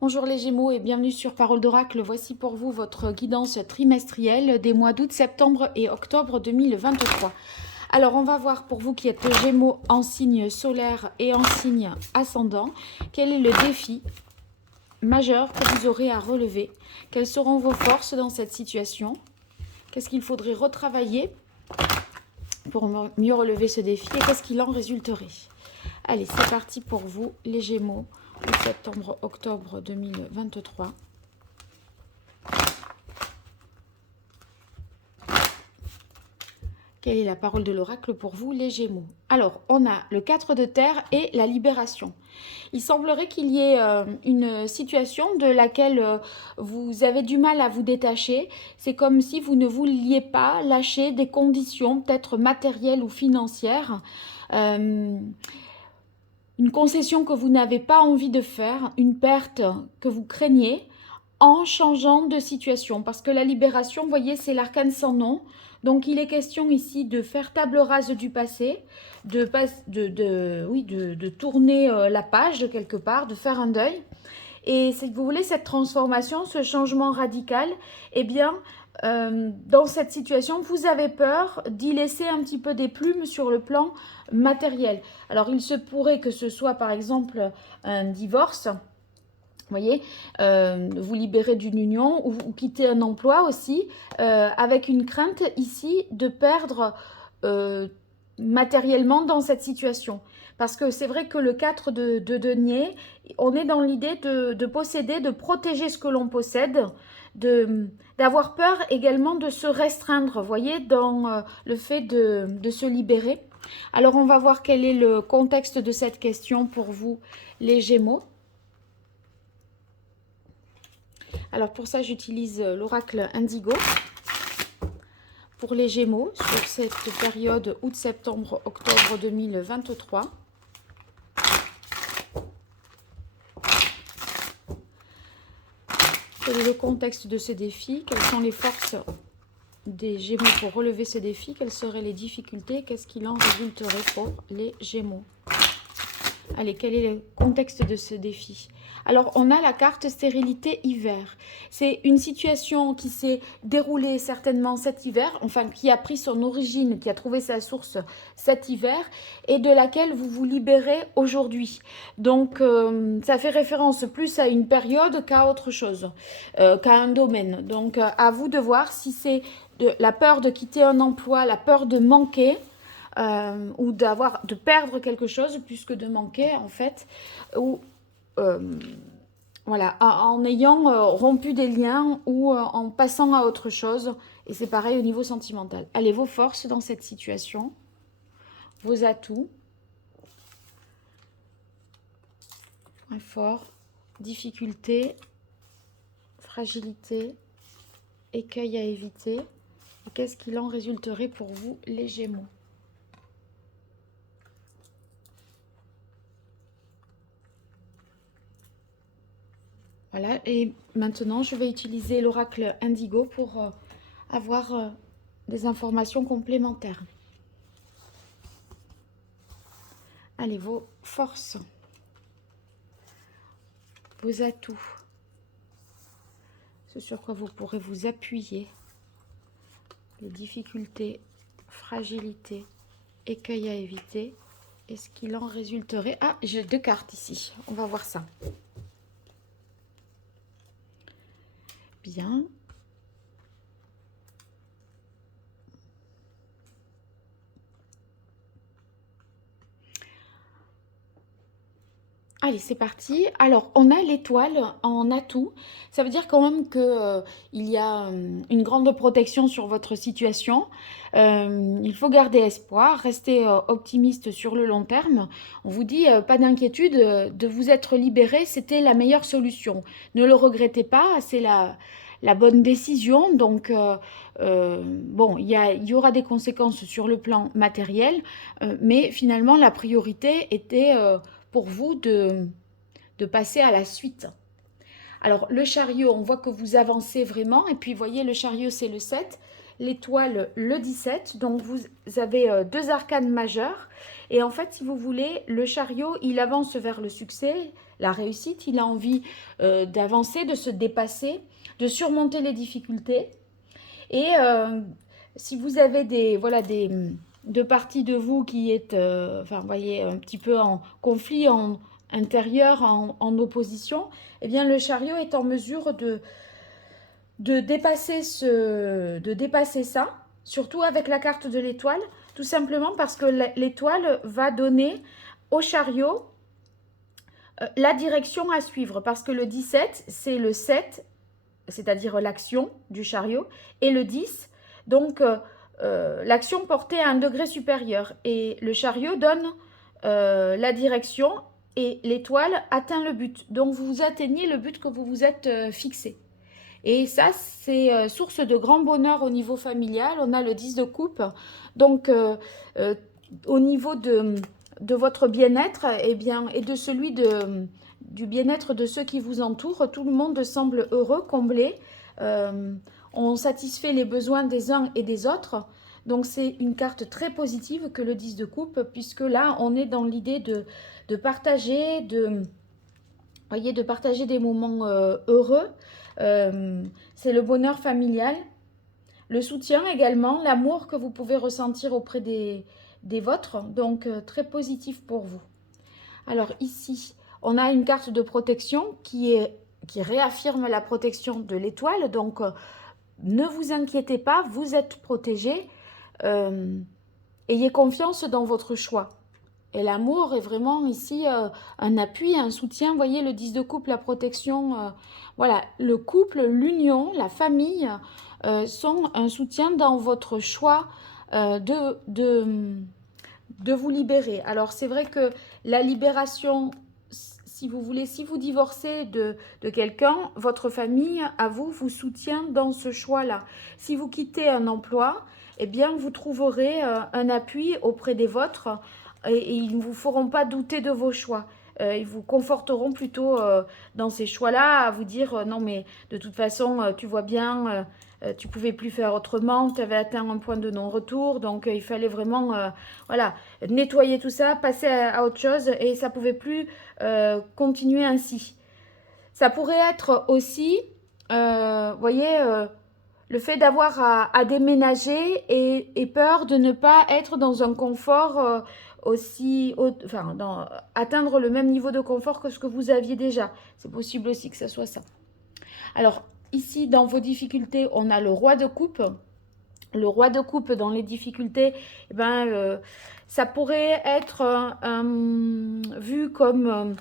Bonjour les Gémeaux et bienvenue sur Parole d'Oracle. Voici pour vous votre guidance trimestrielle des mois d'août, septembre et octobre 2023. Alors on va voir pour vous qui êtes Gémeaux en signe solaire et en signe ascendant, quel est le défi majeur que vous aurez à relever. Quelles seront vos forces dans cette situation? Qu'est-ce qu'il faudrait retravailler pour mieux relever ce défi et qu'est-ce qu'il en résulterait? Allez, c'est parti pour vous les Gémeaux. Septembre-octobre 2023. Quelle est la parole de l'oracle pour vous, les Gémeaux? Alors, on a le 4 de terre et la libération. Il semblerait qu'il y ait une situation de laquelle vous avez du mal à vous détacher. C'est comme si vous ne vouliez pas lâcher des conditions, peut-être matérielles ou financières. Une concession que vous n'avez pas envie de faire, une perte que vous craignez en changeant de situation. Parce que la libération, vous voyez, c'est l'arcane sans nom. Donc il est question ici de faire table rase du passé, de tourner la page de quelque part, de faire un deuil. Et si vous voulez cette transformation, ce changement radical, eh bien, dans cette situation, vous avez peur d'y laisser un petit peu des plumes sur le plan matériel. Alors, il se pourrait que ce soit, par exemple, un divorce, vous voyez, vous libérer d'une union ou quitter un emploi aussi, avec une crainte ici de perdre matériellement dans cette situation. Parce que c'est vrai que le 4 de denier, on est dans l'idée de posséder, de protéger ce que l'on possède, d'avoir peur également de se restreindre, vous voyez, dans le fait de se libérer. Alors, on va voir quel est le contexte de cette question pour vous, les Gémeaux. Alors, pour ça, j'utilise l'oracle Indigo. Pour les Gémeaux, sur cette période août-septembre-octobre 2023. Quel est le contexte de ce défi? Quelles sont les forces des Gémeaux pour relever ce défi? Quelles seraient les difficultés? Qu'est-ce qu'il en résulterait pour les Gémeaux? Allez, quel est le contexte de ce défi? Alors, on a la carte stérilité hiver. C'est une situation qui s'est déroulée certainement cet hiver, enfin qui a pris son origine, qui a trouvé sa source cet hiver, et de laquelle vous vous libérez aujourd'hui. Donc, ça fait référence plus à une période qu'à autre chose, qu'à un domaine. Donc, à vous de voir si c'est la peur de quitter un emploi, la peur de manquer, ou de perdre quelque chose plus que de manquer en fait, ou voilà, en ayant rompu des liens ou en passant à autre chose. Et c'est pareil au niveau sentimental. Allez, vos forces dans cette situation, vos atouts, points forts, difficultés, fragilité, écueil à éviter. Et qu'est-ce qu'il en résulterait pour vous, les Gémeaux? Voilà, et maintenant, je vais utiliser l'oracle Indigo pour avoir des informations complémentaires. Allez, vos forces, vos atouts, ce sur quoi vous pourrez vous appuyer, les difficultés, fragilités, écueils à éviter, et ce qu'il en résulterait. Ah, j'ai 2 cartes ici, on va voir ça. Bien. Allez, c'est parti. Alors, on a l'étoile en atout. Ça veut dire quand même que il y a une grande protection sur votre situation. Il faut garder espoir, rester optimiste sur le long terme. On vous dit, pas d'inquiétude, de vous être libéré, c'était la meilleure solution. Ne le regrettez pas, c'est la bonne décision. Donc, bon, il y aura des conséquences sur le plan matériel, mais finalement, la priorité était pour vous de passer à la suite. Alors, le chariot, on voit que vous avancez vraiment. Et puis, vous voyez, le chariot, c'est le 7. L'étoile, le 17. Donc, vous avez 2 arcanes majeures. Et en fait, si vous voulez, le chariot, il avance vers le succès. la réussite, il a envie d'avancer, de se dépasser, de surmonter les difficultés. Et si vous avez voilà, deux parties de vous qui est, enfin, vous voyez, un petit peu en conflit intérieur, en opposition, eh bien, le chariot est en mesure de dépasser ça, surtout avec la carte de l'étoile, tout simplement parce que l'étoile va donner au chariot la direction à suivre, parce que le 17, c'est le 7, c'est-à-dire l'action du chariot, et le 10, donc l'action portée à un degré supérieur. Et le chariot donne la direction et l'étoile atteint le but. Donc vous atteignez le but que vous vous êtes fixé. Et ça, c'est source de grand bonheur au niveau familial. On a le 10 de coupe. Donc, au niveau de votre bien-être eh bien, et de celui du bien-être de ceux qui vous entourent, tout le monde semble heureux, comblé. On satisfait les besoins des uns et des autres. Donc, c'est une carte très positive que le 10 de coupe, puisque là, on est dans l'idée de partager, voyez, de partager des moments heureux. C'est le bonheur familial, le soutien également, l'amour que vous pouvez ressentir auprès des vôtres, donc très positif pour vous. Alors ici, on a une carte de protection qui réaffirme la protection de l'étoile, donc ne vous inquiétez pas, vous êtes protégé, ayez confiance dans votre choix. Et l'amour est vraiment ici un appui, un soutien. Vous voyez, le 10 de coupe, la protection. Voilà, le couple, l'union, la famille sont un soutien dans votre choix de vous libérer. Alors, c'est vrai que la libération, si vous voulez, si vous divorcez de quelqu'un, votre famille, à vous, vous soutient dans ce choix-là. Si vous quittez un emploi, eh bien, vous trouverez un appui auprès des vôtres et ils ne vous feront pas douter de vos choix. Ils vous conforteront plutôt dans ces choix-là, à vous dire non mais de toute façon tu vois bien, tu pouvais plus faire autrement, tu avais atteint un point de non-retour, donc il fallait vraiment voilà, nettoyer tout ça, passer à autre chose et ça pouvait plus continuer ainsi. Ça pourrait être aussi, voyez, le fait d'avoir à déménager et peur de ne pas être dans un confort aussi haut, enfin, atteindre le même niveau de confort que ce que vous aviez déjà. C'est possible aussi que ça soit ça. Alors, ici, dans vos difficultés, on a le roi de coupe. Le roi de coupe dans les difficultés, eh ben, ça pourrait être vu comme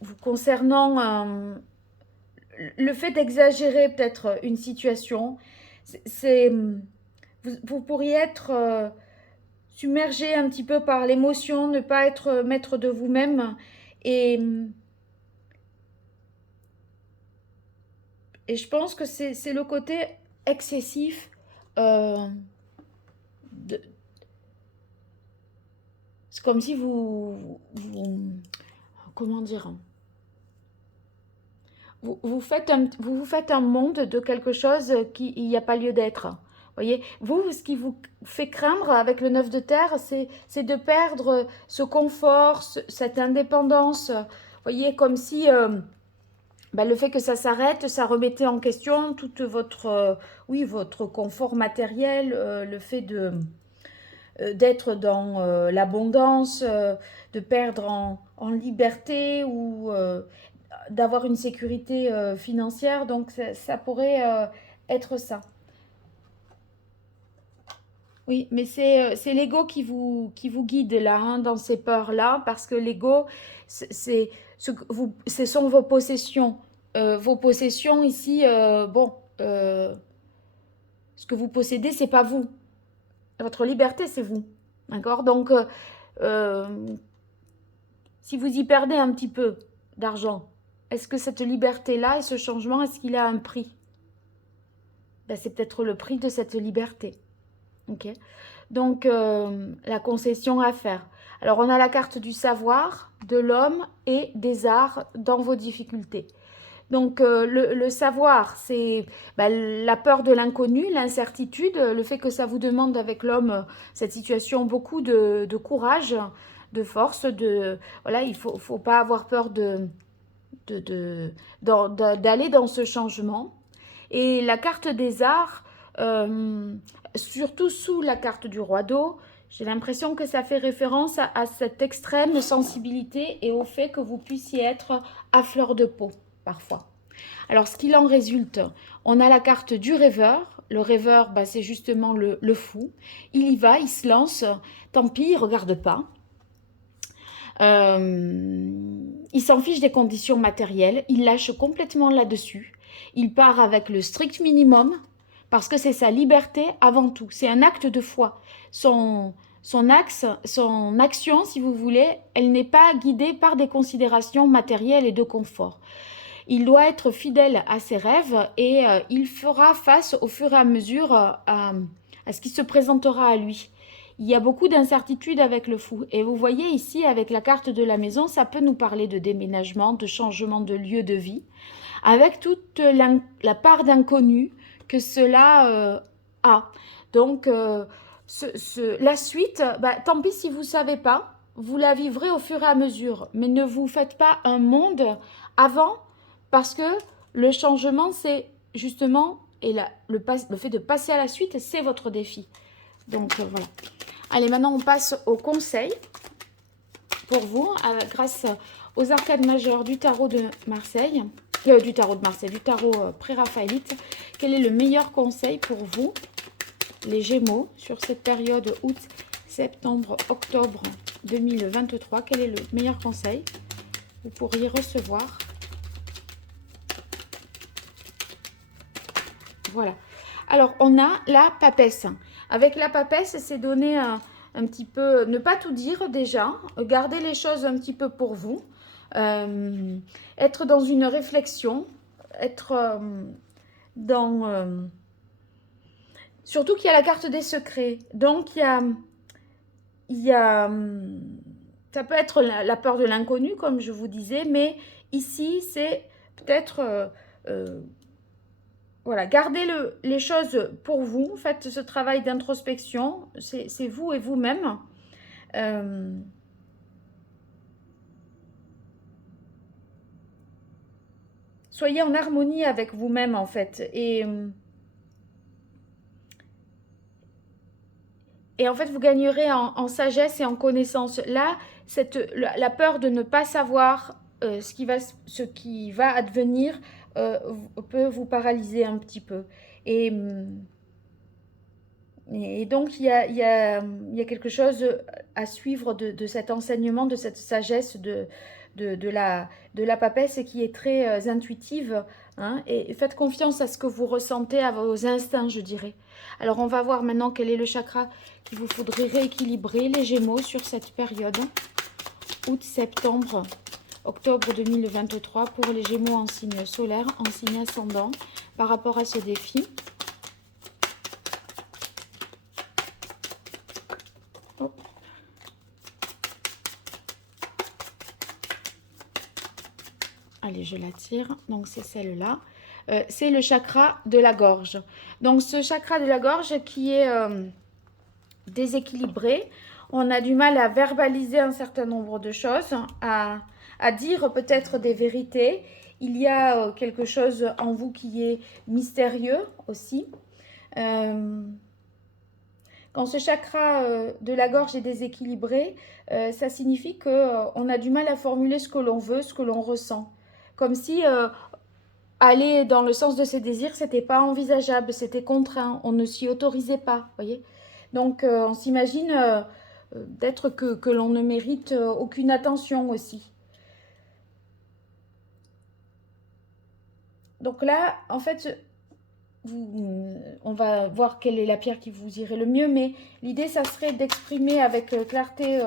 vous concernant le fait d'exagérer peut-être une situation. Vous pourriez être submergé un petit peu par l'émotion, ne pas être maître de vous-même et je pense que c'est le côté excessif c'est comme si comment dire, vous vous faites un monde de quelque chose qui il n'y a pas lieu d'être. Voyez, vous, ce qui vous fait craindre avec le 9 de terre, c'est de perdre ce confort, cette indépendance. Voyez, comme si le fait que ça s'arrête, ça remettait en question toute votre, oui, votre confort matériel, le fait d'être dans l'abondance, de perdre en liberté ou d'avoir une sécurité financière. Donc ça pourrait être ça. Oui, mais c'est l'ego qui vous guide là, hein, dans ces peurs-là, parce que l'ego, c'est ce sont vos possessions. Vos possessions ici, bon, ce que vous possédez, c'est pas vous. Votre liberté, c'est vous. D'accord? Donc, si vous y perdez un petit peu d'argent, est-ce que cette liberté-là et ce changement, est-ce qu'il a un prix? Ben, c'est peut-être le prix de cette liberté. Ok. Donc, la concession à faire. Alors, on a la carte du savoir, de l'homme et des arts dans vos difficultés. Donc, le savoir, c'est la peur de l'inconnu, l'incertitude, le fait que ça vous demande avec l'homme, cette situation, beaucoup de courage, de force, voilà, il faut pas avoir peur d'aller dans ce changement. Et la carte des arts, surtout sous la carte du roi d'eau, j'ai l'impression que ça fait référence à cette extrême sensibilité et au fait que vous puissiez être à fleur de peau parfois. Alors, ce qu'il en résulte, on a la carte du rêveur. Le rêveur, bah, c'est justement le fou. Il y va, il se lance. Tant pis, il ne regarde pas. Il s'en fiche des conditions matérielles. Il lâche complètement là-dessus. Il part avec le strict minimum parce que c'est sa liberté avant tout. C'est un acte de foi. Son action, si vous voulez, elle n'est pas guidée par des considérations matérielles et de confort. Il doit être fidèle à ses rêves et il fera face au fur et à mesure à ce qui se présentera à lui. Il y a beaucoup d'incertitudes avec le fou. Et vous voyez ici, avec la carte de la maison, ça peut nous parler de déménagement, de changement de lieu de vie, avec toute la part d'inconnu que cela a. Donc, la suite, bah, tant pis si vous ne savez pas, vous la vivrez au fur et à mesure. Mais ne vous faites pas un monde avant, parce que le changement, c'est justement, et le fait de passer à la suite, c'est votre défi. Donc, voilà. Allez, maintenant, on passe au conseil pour vous, grâce aux arcades majeures du tarot de Marseille, du tarot pré-raphaélite. Quel est le meilleur conseil pour vous, les Gémeaux, sur cette période août, septembre, octobre 2023? Quel est le meilleur conseil que vous pourriez recevoir? Voilà. Alors, on a la papesse. Avec la papesse, c'est donner un petit peu, ne pas tout dire déjà, garder les choses un petit peu pour vous, être dans une réflexion, être dans... surtout qu'il y a la carte des secrets. Donc, il y a ça peut être la peur de l'inconnu, comme je vous disais, mais ici, c'est peut-être... voilà, gardez les choses pour vous, faites ce travail d'introspection, c'est vous et vous-même. Soyez en harmonie avec vous-même, en fait. Et en fait, vous gagnerez en sagesse et en connaissance. Là, la peur de ne pas savoir ce qui va advenir peut vous paralyser un petit peu. Et donc, il y a quelque chose à suivre de cet enseignement, de cette sagesse de la papesse qui est très intuitive. Hein, et faites confiance à ce que vous ressentez, à vos instincts, je dirais. Alors, on va voir maintenant quel est le chakra qu'il vous faudrait rééquilibrer, les Gémeaux, sur cette période. Août, septembre, octobre 2023 pour les Gémeaux en signe solaire, en signe ascendant, par rapport à ce défi. Hop. Allez, je la tire. Donc, c'est celle-là. C'est le chakra de la gorge. Donc, ce chakra de la gorge qui est déséquilibré. On a du mal à verbaliser un certain nombre de choses, à dire peut-être des vérités. Il y a quelque chose en vous qui est mystérieux aussi. Quand ce chakra de la gorge est déséquilibré, ça signifie qu'on a du mal à formuler ce que l'on veut, ce que l'on ressent. Comme si aller dans le sens de ses désirs, c'était pas envisageable, c'était contraint, on ne s'y autorisait pas, voyez. Donc, on s'imagine d'être que l'on ne mérite aucune attention aussi. Donc là, en fait, on va voir quelle est la pierre qui vous irait le mieux, mais l'idée, ça serait d'exprimer avec clarté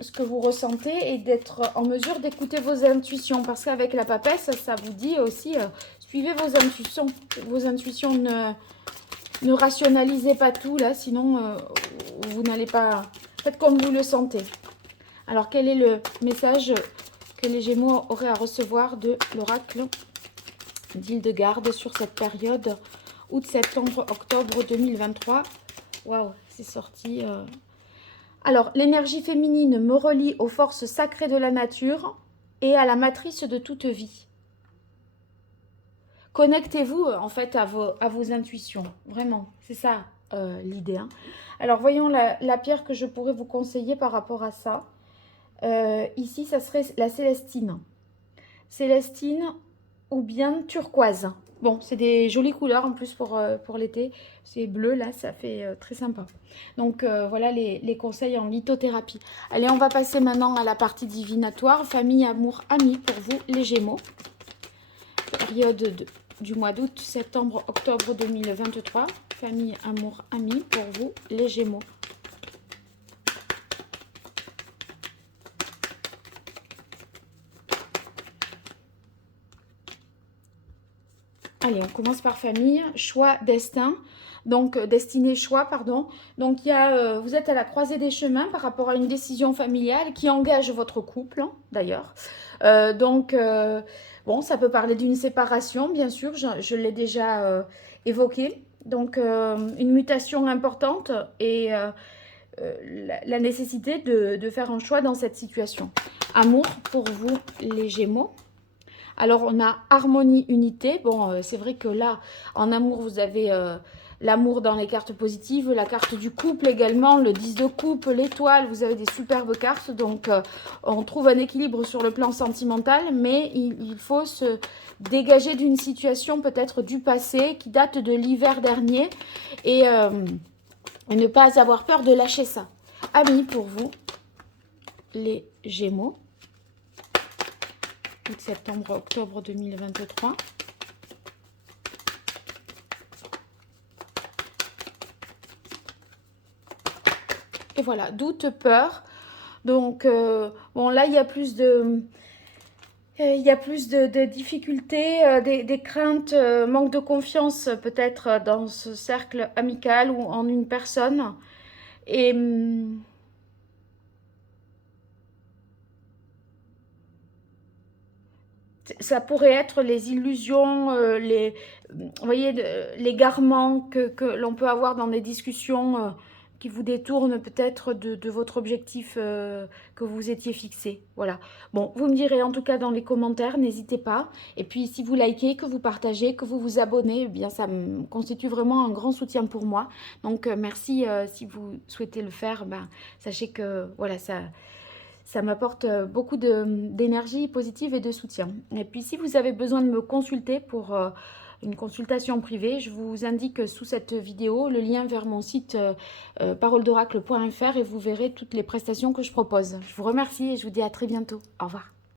ce que vous ressentez et d'être en mesure d'écouter vos intuitions, parce qu'avec la papesse, ça vous dit aussi, suivez vos intuitions. Vos intuitions, ne rationalisez pas tout, là, sinon vous n'allez pas... Faites comme vous le sentez. Alors, quel est le message que les Gémeaux auraient à recevoir de l'oracle d'Hildegarde sur cette période août, septembre, octobre 2023? Waouh, c'est sorti. Alors, l'énergie féminine me relie aux forces sacrées de la nature et à la matrice de toute vie. Connectez-vous en fait à vos intuitions, vraiment, c'est ça l'idée. Hein. Alors voyons la pierre que je pourrais vous conseiller par rapport à ça. Ici, ça serait la célestine. Célestine ou bien turquoise. Bon, c'est des jolies couleurs en plus pour l'été. C'est bleu là, ça fait très sympa. Donc voilà les conseils en lithothérapie. Allez, on va passer maintenant à la partie divinatoire. Famille, amour, amis pour vous les Gémeaux. Période du mois d'août, septembre, octobre 2023. Famille, amour, amis pour vous les Gémeaux. Allez, on commence par famille, choix, destin. Donc, destinée, choix, pardon. Donc, vous êtes à la croisée des chemins par rapport à une décision familiale qui engage votre couple, hein, d'ailleurs. Bon, ça peut parler d'une séparation, bien sûr, je l'ai déjà évoqué. Donc, une mutation importante et la nécessité de faire un choix dans cette situation. Amour pour vous, les Gémeaux. Alors, on a harmonie, unité. Bon, c'est vrai que là, en amour, vous avez l'amour dans les cartes positives, la carte du couple également, le 10 de coupe, l'étoile. Vous avez des superbes cartes. Donc, on trouve un équilibre sur le plan sentimental, mais il faut se dégager d'une situation peut-être du passé qui date de l'hiver dernier et ne pas avoir peur de lâcher ça. Amis pour vous, les Gémeaux. Septembre, octobre 2023. Et voilà, doute, peur. Donc, bon, là, il y a plus de... de difficultés, des craintes, manque de confiance peut-être dans ce cercle amical ou en une personne. Et... ça pourrait être les illusions, vous voyez, l'égarement que l'on peut avoir dans des discussions qui vous détournent peut-être de votre objectif que vous étiez fixé. Voilà. Bon, vous me direz en tout cas dans les commentaires, n'hésitez pas. Et puis si vous likez, que vous partagez, que vous vous abonnez, eh bien ça me constitue vraiment un grand soutien pour moi. Donc merci si vous souhaitez le faire. Ben, sachez que voilà, ça m'apporte beaucoup d'énergie positive et de soutien. Et puis, si vous avez besoin de me consulter pour une consultation privée, je vous indique sous cette vidéo le lien vers mon site paroledoracle.fr et vous verrez toutes les prestations que je propose. Je vous remercie et je vous dis à très bientôt. Au revoir.